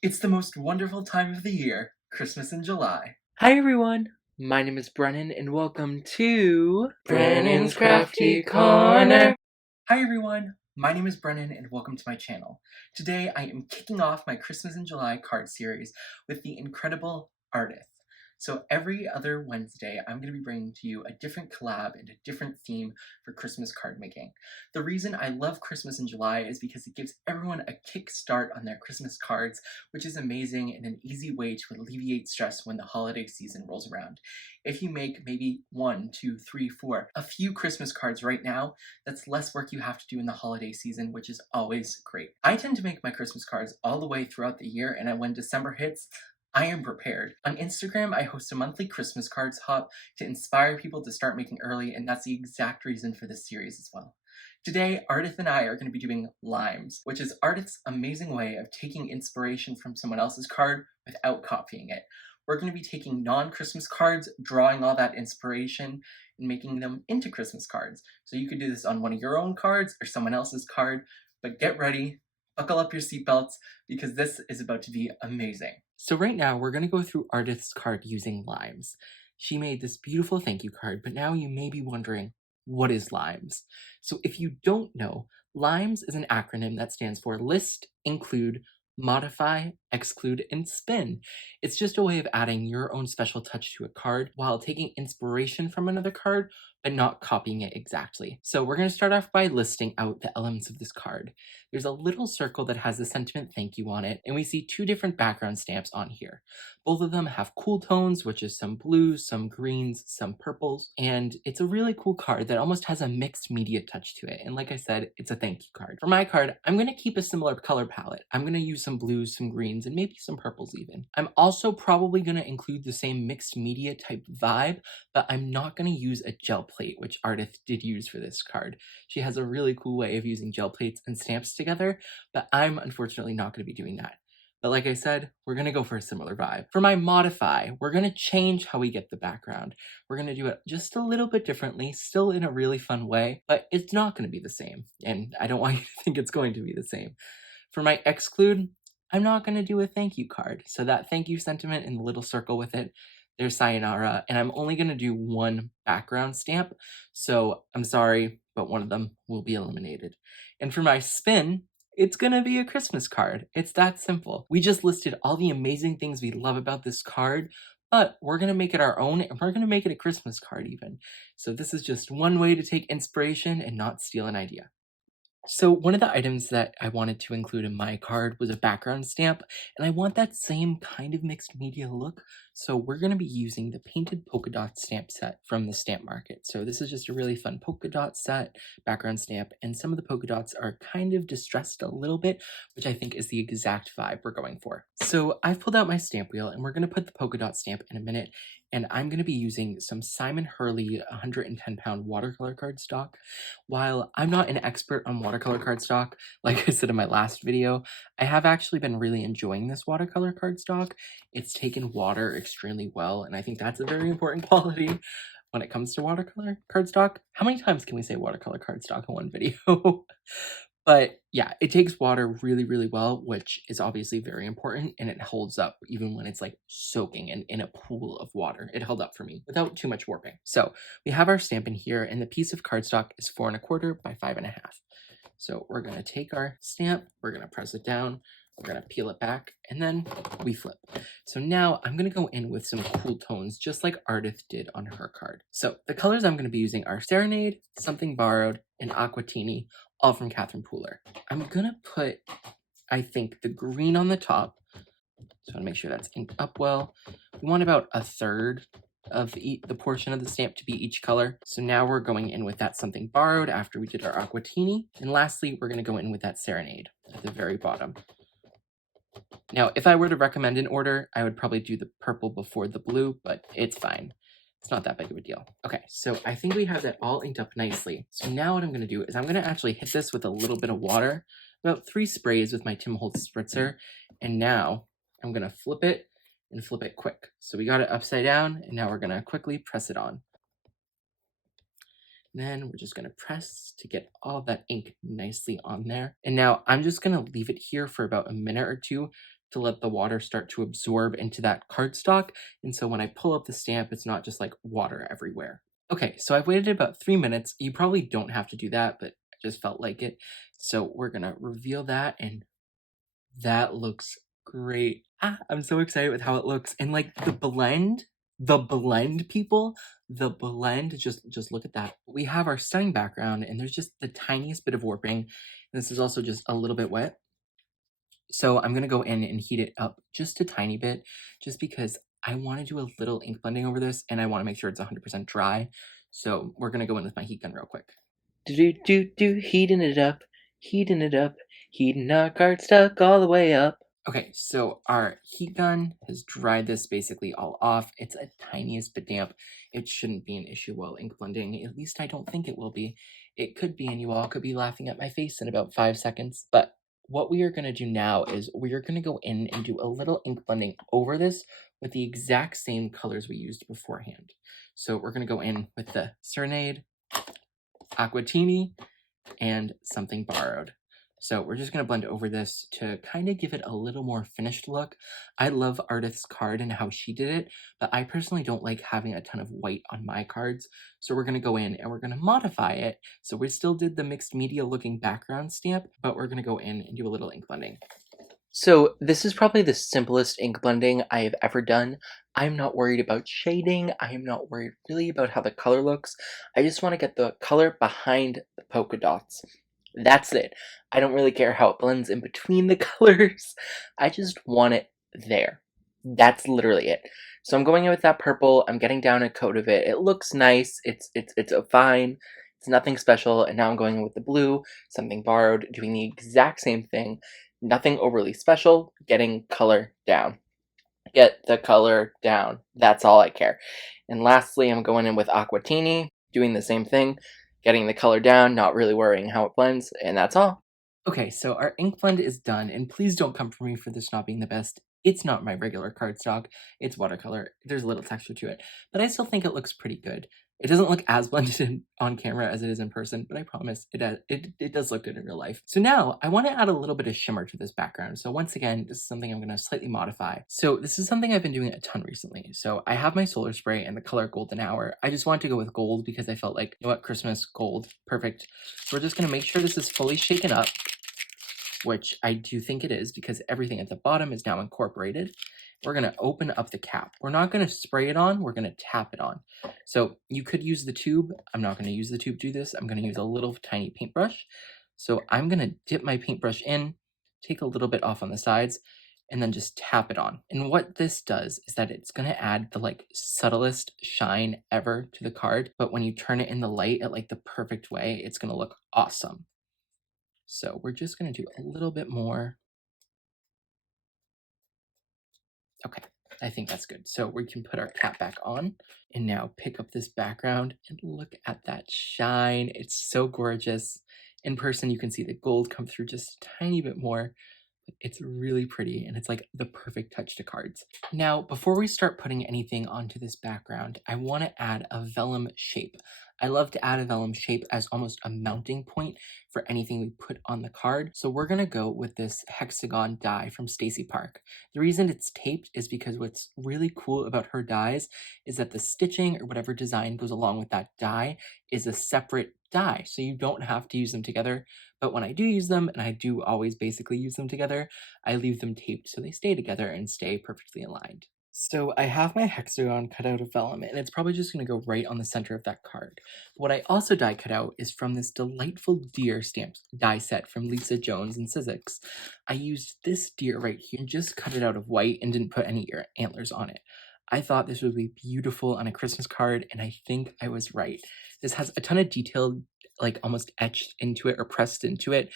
It's the most wonderful time of the year, Christmas in July. Hi everyone, my name is Brennan and welcome to Brennan's Crafty Corner. Hi everyone, my name is Brennan and welcome to my channel. Today I am kicking off my Christmas in July card series with the incredible Ardyth. So every other Wednesday, I'm going to be bringing to you a different collab and a different theme for Christmas card making. The reason I love Christmas in July is because it gives everyone a kickstart on their Christmas cards, which is amazing and an easy way to alleviate stress when the holiday season rolls around. If you make maybe 1, 2, 3, 4, a few Christmas cards right now, that's less work you have to do in the holiday season, which is always great. I tend to make my Christmas cards all the way throughout the year, and when December hits, I am prepared. On Instagram, I host a monthly Christmas cards hop to inspire people to start making early, and that's the exact reason for this series as well. Today, Ardyth and I are going to be doing LIMES, which is Ardyth's amazing way of taking inspiration from someone else's card without copying it. We're going to be taking non-Christmas cards, drawing all that inspiration, and making them into Christmas cards. So you could do this on one of your own cards or someone else's card, but get ready, buckle up your seatbelts, because this is about to be amazing. So right now we're going to go through Ardyth's card using LIMES. She made this beautiful thank you card, but now you may be wondering, what is LIMES? So if you don't know, LIMES is an acronym that stands for List, Include, Modify, Exclude, and Spin. It's just a way of adding your own special touch to a card while taking inspiration from another card, but not copying it exactly. So we're going to start off by listing out the elements of this card. There's a little circle that has the sentiment thank you on it, and we see two different background stamps on here. Both of them have cool tones, which is some blues, some greens, some purples, and it's a really cool card that almost has a mixed media touch to it. And like I said, it's a thank you card. For my card, I'm going to keep a similar color palette. I'm going to use some blues, some greens, and maybe some purples even. I'm also probably going to include the same mixed media type vibe, but I'm not going to use a gel plate, which Ardyth did use for this card. She has a really cool way of using gel plates and stamps together, but I'm unfortunately not going to be doing that. But like I said, we're going to go for a similar vibe. For my modify, we're going to change how we get the background. We're going to do it just a little bit differently, still in a really fun way, but it's not going to be the same. And I don't want you to think it's going to be the same. For my exclude, I'm not going to do a thank you card. So that thank you sentiment in the little circle with it, there's sayonara, and I'm only going to do one background stamp. So I'm sorry, but one of them will be eliminated. And for my spin, it's gonna be a Christmas card. It's that simple. We just listed all the amazing things we love about this card, but we're gonna make it our own, and we're gonna make it a Christmas card even. So this is just one way to take inspiration and not steal an idea. So one of the items that I wanted to include in my card was a background stamp, and I want that same kind of mixed media look. So we're going to be using the painted polka dot stamp set from the stamp market. So this is just a really fun polka dot set, background stamp, and some of the polka dots are kind of distressed a little bit, which I think is the exact vibe we're going for. So I've pulled out my stamp wheel, and we're going to put the polka dot stamp in a minute, and I'm going to be using some Simon Hurley 110-pound watercolor cardstock. While I'm not an expert on watercolor cardstock, like I said in my last video, I have actually been really enjoying this watercolor cardstock. It's taken water extremely well, and I think that's a very important quality when it comes to watercolor cardstock. How many times can we say watercolor cardstock in one video? But yeah, it takes water really, really well, which is obviously very important, and it holds up even when it's like soaking in a pool of water. It held up for me without too much warping. So we have our stamp in here, and the piece of cardstock is 4 1/4 by 5 1/2. So we're gonna take our stamp, we're gonna press it down, we're gonna peel it back, and then we flip. So now I'm gonna go in with some cool tones, just like Ardyth did on her card. So the colors I'm gonna be using are Serenade, Something Borrowed, and Aquatini, all from Catherine Pooler. I'm gonna put, I think, the green on the top. So I wanna make sure that's inked up well. We want about a third of the portion of the stamp to be each color. So now we're going in with that Something Borrowed after we did our Aquatini. And lastly, we're gonna go in with that Serenade at the very bottom. Now, if I were to recommend an order, I would probably do the purple before the blue, but it's fine. It's not that big of a deal. Okay, so I think we have that all inked up nicely. So now what I'm gonna do is I'm gonna actually hit this with a little bit of water, about 3 sprays with my Tim Holtz spritzer, and now I'm gonna flip it and flip it quick. So we got it upside down, and now we're gonna quickly press it on. Then we're just gonna press to get all that ink nicely on there. And now I'm just gonna leave it here for about a minute or two to let the water start to absorb into that cardstock. And so when I pull up the stamp, it's not just like water everywhere. Okay, so I've waited about 3 minutes. You probably don't have to do that, but I just felt like it. So we're gonna reveal that, and that looks great. I'm so excited with how it looks. And like the blend, people, the blend, just look at that. We have our stunning background, and there's just the tiniest bit of warping. This is also just a little bit wet. So I'm gonna go in and heat it up just a tiny bit, just because I want to do a little ink blending over this, and I want to make sure it's 100% dry. So we're gonna go in with my heat gun real quick. Heating it up, heating it up, heating our cardstock all the way up. Okay, so our heat gun has dried this basically all off. It's a tiniest bit damp. It shouldn't be an issue while ink blending. At least I don't think it will be. It could be, and you all could be laughing at my face in about 5 seconds. But what we are going to do now is we are going to go in and do a little ink blending over this with the exact same colors we used beforehand. So we're going to go in with the Serenade, Aquatini, and Something Borrowed. So we're just going to blend over this to kind of give it a little more finished look. I love Ardyth's card and how she did it, but I personally don't like having a ton of white on my cards. So we're going to go in and we're going to modify it. So we still did the mixed media looking background stamp, but we're going to go in and do a little ink blending. So this is probably the simplest ink blending I have ever done. I'm not worried about shading. I am not worried really about how the color looks. I just want to get the color behind the polka dots. That's it. I don't really care how it blends in between the colors. I just want it there. That's literally it. So I'm going in with that purple. I'm getting down a coat of it. It looks nice. It's fine. It's nothing special. And now I'm going in with the blue, Something Borrowed, doing the exact same thing. Nothing overly special, getting color down. Get the color down. That's all I care. And lastly, I'm going in with Aquatini, doing the same thing, getting the color down, not really worrying how it blends, and that's all. Okay, so our ink blend is done, and please don't come for me for this not being the best. It's not my regular cardstock. It's watercolor. There's a little texture to it, but I still think it looks pretty good. It doesn't look as blended in on camera as it is in person, but I promise it does look good in real life. So now I want to add a little bit of shimmer to this background. So once again, this is something I'm going to slightly modify. So this is something I've been doing a ton recently. So I have my solar spray and the color Golden Hour. I just wanted to go with gold because I felt like, you know what, Christmas, gold, perfect. So we're just going to make sure this is fully shaken up, which I do think it is because everything at the bottom is now incorporated. We're going to open up the cap. We're not going to spray it on, we're going to tap it on. So you could use the tube. I'm not going to use the tube to do this. I'm going to use a little tiny paintbrush. So I'm going to dip my paintbrush in, take a little bit off on the sides, and then just tap it on. And what this does is that it's going to add the like subtlest shine ever to the card, but when you turn it in the light at like the perfect way, it's going to look awesome. So we're just going to do a little bit more. Okay, I think that's good. So we can put our cap back on and now pick up this background and look at that shine. It's so gorgeous. In person, you can see the gold come through just a tiny bit more. It's really pretty, and it's like the perfect touch to cards. Now, before we start putting anything onto this background, I want to add a vellum shape. I love to add a vellum shape as almost a mounting point for anything we put on the card. So we're going to go with this hexagon die from Stacy Park. The reason it's taped is because what's really cool about her dies is that the stitching or whatever design goes along with that die is a separate die, so you don't have to use them together. But when I do use them, and I do always basically use them together, I leave them taped so they stay together and stay perfectly aligned. So I have my hexagon cut out of vellum, and it's probably just going to go right on the center of that card. What I also die cut out is from this delightful deer stamp die set from Lisa Jones and Sizzix. I used this deer right here and just cut it out of white and didn't put any antlers on it. I thought this would be beautiful on a Christmas card, and I think I was right. This has a ton of detail, like almost etched into it or pressed into it,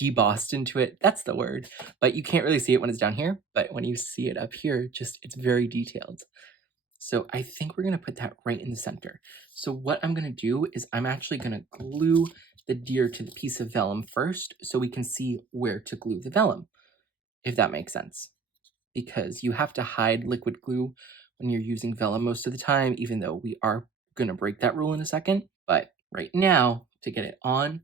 debossed into it. That's the word. But you can't really see it when it's down here. But when you see it up here, just it's very detailed. So I think we're going to put that right in the center. So what I'm going to do is I'm actually going to glue the deer to the piece of vellum first so we can see where to glue the vellum, if that makes sense. Because you have to hide liquid glue when you're using vellum most of the time, even though we are going to break that rule in a second. But right now, to get it on,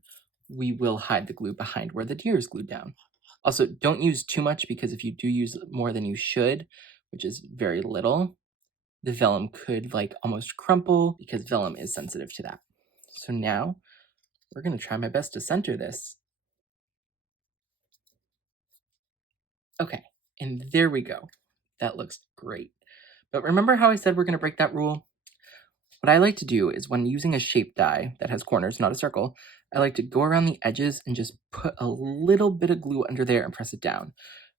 we will hide the glue behind where the deer is glued down. Also, don't use too much because if you do use more than you should, which is very little, the vellum could like almost crumple because vellum is sensitive to that. So now we're going to try my best to center this. Okay, and there we go. That looks great. But remember how I said we're going to break that rule? What I like to do is when using a shape die that has corners, not a circle, I like to go around the edges and just put a little bit of glue under there and press it down.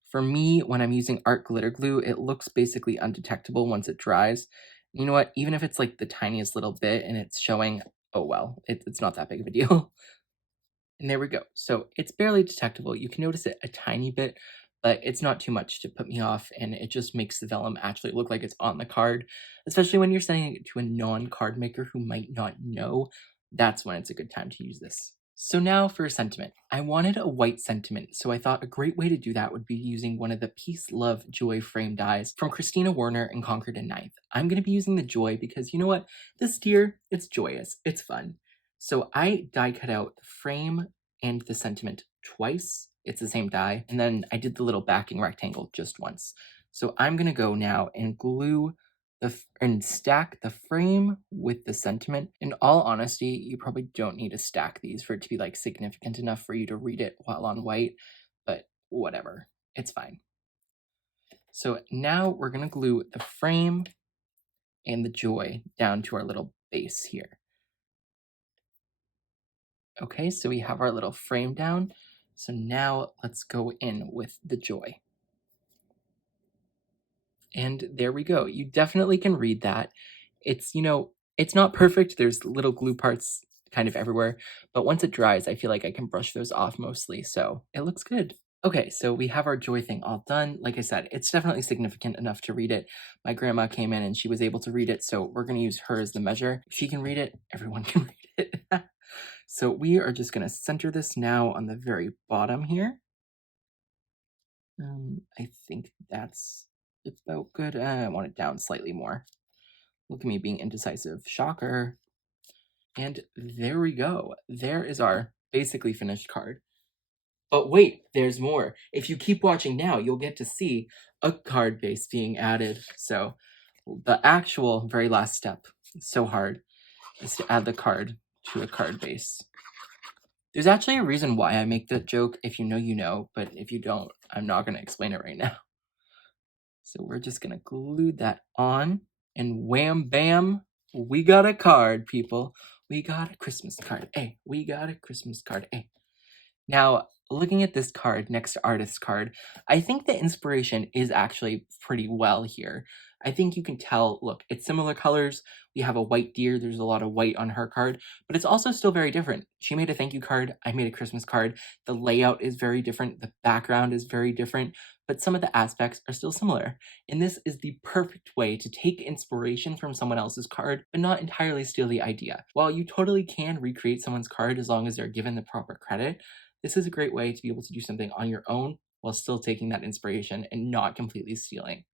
For me, when I'm using art glitter glue, it looks basically undetectable once it dries. You know what? Even if it's like the tiniest little bit and it's showing, oh well, it's not that big of a deal. And there we go. So it's barely detectable. You can notice it a tiny bit, but it's not too much to put me off, and it just makes the vellum actually look like it's on the card, especially when you're sending it to a non-card maker who might not know. That's when it's a good time to use this. So now for a sentiment. I wanted a white sentiment, so I thought a great way to do that would be using one of the Peace, Love, Joy frame dies from Christina Warner and Concord and Ninth. I'm going to be using the Joy because you know what? This deer, it's joyous, it's fun. So I die cut out the frame and the sentiment twice. It's the same die. And then I did the little backing rectangle just once. So I'm going to go now and glue and stack the frame with the sentiment. In all honesty, you probably don't need to stack these for it to be like significant enough for you to read it while on white, but whatever, it's fine. So now we're going to glue the frame and the joy down to our little base here. Okay, so we have our little frame down. So now let's go in with the joy. And there we go. You definitely can read that. It's, it's not perfect. There's little glue parts kind of everywhere, but once it dries, I feel like I can brush those off mostly, so it looks good. Okay, so we have our joy thing all done. Like I said, it's definitely significant enough to read it. My grandma came in and she was able to read it, so we're going to use her as the measure. If she can read it, everyone can read it. So we are just going to center this now on the very bottom here. I think that's about good. I want it down slightly more. Look at me being indecisive. Shocker. And there we go. There is our basically finished card. But wait, there's more. If you keep watching now, you'll get to see a card base being added. So the actual very last step, so hard, is to add the card to a card base. There's actually a reason why I make that joke. If you know, you know. But if you don't, I'm not going to explain it right now. So we're just going to glue that on. And wham, bam, we got a card, people. We got a Christmas card. Hey, we got a Christmas card. Hey. Now, looking at this card next to Ardyth's card, I think the inspiration is actually pretty well here. I think you can tell, look, it's similar colors. We have a white deer. There's a lot of white on her card, but it's also still very different. She made a thank you card. I made a Christmas card. The layout is very different. The background is very different, but some of the aspects are still similar. And this is the perfect way to take inspiration from someone else's card, but not entirely steal the idea. While you totally can recreate someone's card as long as they're given the proper credit, this is a great way to be able to do something on your own while still taking that inspiration and not completely stealing.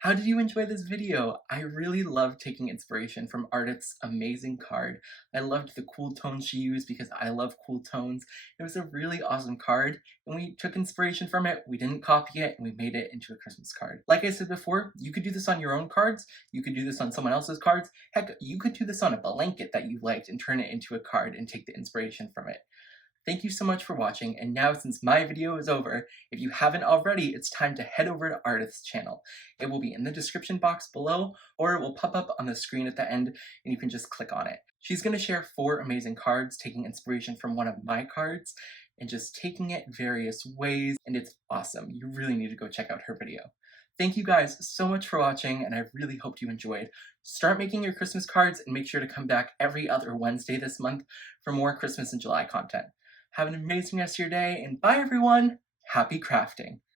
How did you enjoy this video? I really loved taking inspiration from Ardyth's amazing card. I loved the cool tones she used because I love cool tones. It was a really awesome card, and we took inspiration from it, we didn't copy it, and we made it into a Christmas card. Like I said before, you could do this on your own cards, you could do this on someone else's cards, heck, you could do this on a blanket that you liked and turn it into a card and take the inspiration from it. Thank you so much for watching, and now since my video is over, if you haven't already, it's time to head over to Ardyth's channel. It will be in the description box below, or it will pop up on the screen at the end, and you can just click on it. She's going to share 4 amazing cards, taking inspiration from one of my cards, and just taking it various ways, and it's awesome. You really need to go check out her video. Thank you guys so much for watching, and I really hope you enjoyed. Start making your Christmas cards, and make sure to come back every other Wednesday this month for more Christmas and July content. Have an amazing rest of your day, and bye everyone! Happy crafting!